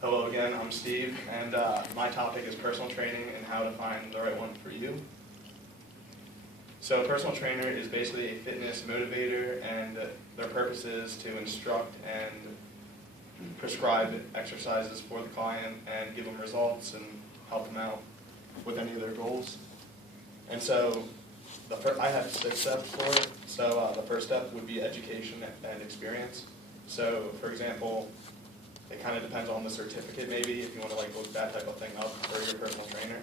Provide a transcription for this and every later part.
Hello again, I'm Steve, and my topic is personal training and how to find the right one for you. So a personal trainer is basically a fitness motivator, and their purpose is to instruct and prescribe exercises for the client and give them results and help them out with any of their goals. And so I have 6 steps for it. So the first step would be education and experience. So for example, it kind of depends on the certificate maybe, if you want to like look that type of thing up for your personal trainer.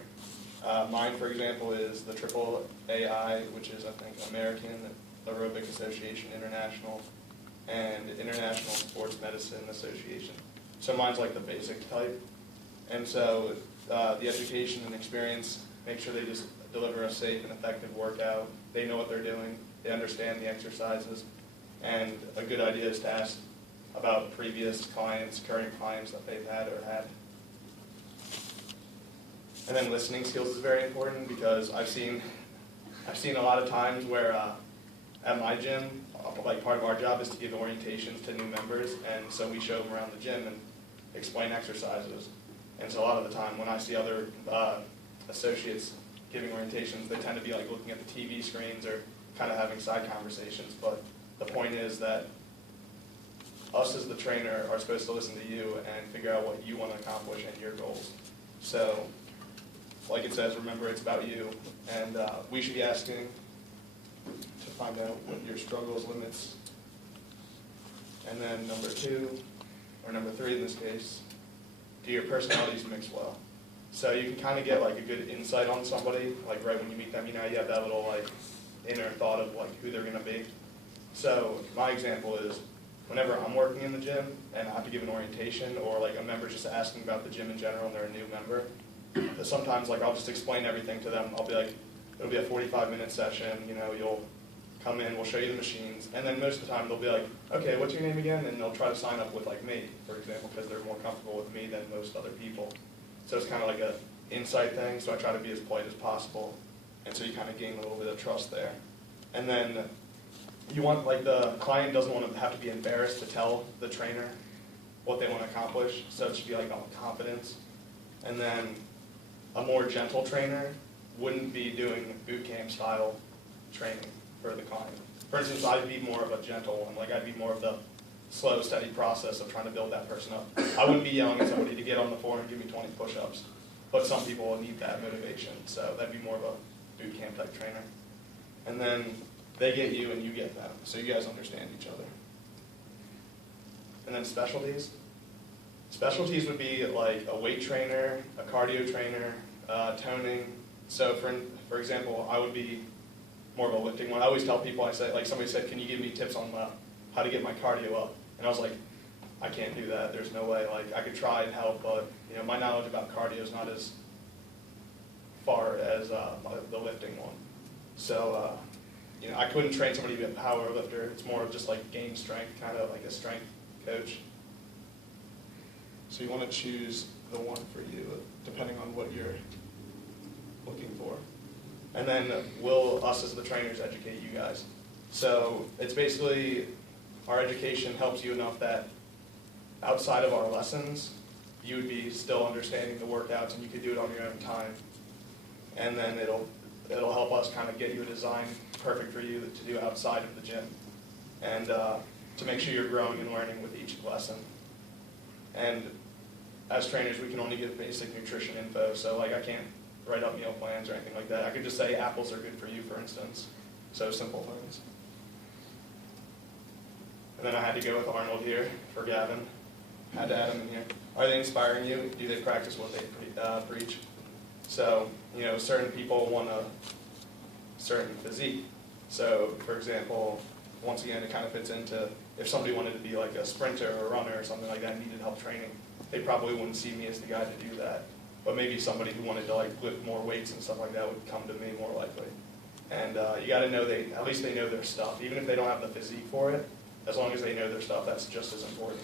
Mine, for example, is the AAAI, which is, I think, American Aerobic Association International, and International Sports Medicine Association. So mine's like the basic type. And so the education and experience, make sure they just deliver a safe and effective workout. They know what they're doing, they understand the exercises, and a good idea is to ask about previous clients, current clients that they've had or had. And then listening skills is very important, because I've seen a lot of times where at my gym, like part of our job is to give orientations to new members, and so we show them around the gym and explain exercises. And so a lot of the time when I see other associates giving orientations, they tend to be like looking at the TV screens or kind of having side conversations. But the point is that us as the trainer are supposed to listen to you and figure out what you want to accomplish and your goals. So, like it says, remember it's about you, and we should be asking to find out what your struggles, limits, and then number 2, or number 3 in this case, do your personalities mix well? So you can kind of get like a good insight on somebody, like right when you meet them, you have that little like inner thought of like who they're going to be. So my example is, whenever I'm working in the gym and I have to give an orientation, or like a member's just asking about the gym in general and they're a new member, sometimes like I'll just explain everything to them. I'll be like, it'll be a 45-minute session, you'll come in, we'll show you the machines, and then most of the time they'll be like, okay, what's your name again? And they'll try to sign up with like me, for example, because they're more comfortable with me than most other people. So it's kind of like a insight thing, so I try to be as polite as possible, and so you kind of gain a little bit of trust there. And then you want, like, the client doesn't want to have to be embarrassed to tell the trainer what they want to accomplish, so it should be like all confidence. And then a more gentle trainer wouldn't be doing boot camp style training for the client. For instance, I'd be more of a gentle one, like I'd be more of the slow, steady process of trying to build that person up. I wouldn't be yelling at somebody to get on the floor and give me 20 push-ups, but some people need that motivation, so that'd be more of a boot camp type trainer. And then they get you and you get them, so you guys understand each other. And then specialties. Specialties would be like a weight trainer, a cardio trainer, toning. So for example, I would be more of a lifting one. I always tell people, I say, like somebody said, can you give me tips on how to get my cardio up? And I was like, I can't do that. There's no way. Like I could try and help, but my knowledge about cardio is not as far as the lifting one. So I couldn't train somebody to be a power lifter. It's more of just like gain strength, kind of like a strength coach. So you want to choose the one for you, depending on what you're looking for. And then will us as the trainers educate you guys? So it's basically, our education helps you enough that outside of our lessons, you would be still understanding the workouts and you could do it on your own time. And then it'll help us kind of get you a design perfect for you to do outside of the gym, and to make sure you're growing and learning with each lesson. And as trainers, we can only give basic nutrition info, so like I can't write up meal plans or anything like that. I could just say apples are good for you, for instance. So simple things. And then I had to go with Arnold here for Gavin. Had to add him in here. Are they inspiring you? Do they practice what they preach? So, certain people want a certain physique. So, for example, once again, it kind of fits into if somebody wanted to be like a sprinter or a runner or something like that and needed help training, they probably wouldn't see me as the guy to do that. But maybe somebody who wanted to like lift more weights and stuff like that would come to me more likely. And you got to know at least they know their stuff. Even if they don't have the physique for it, as long as they know their stuff, that's just as important.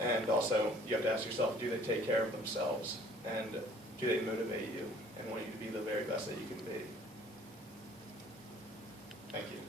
And also, you have to ask yourself, do they take care of themselves? And do they motivate you and want you to be the very best that you can be? Thank you.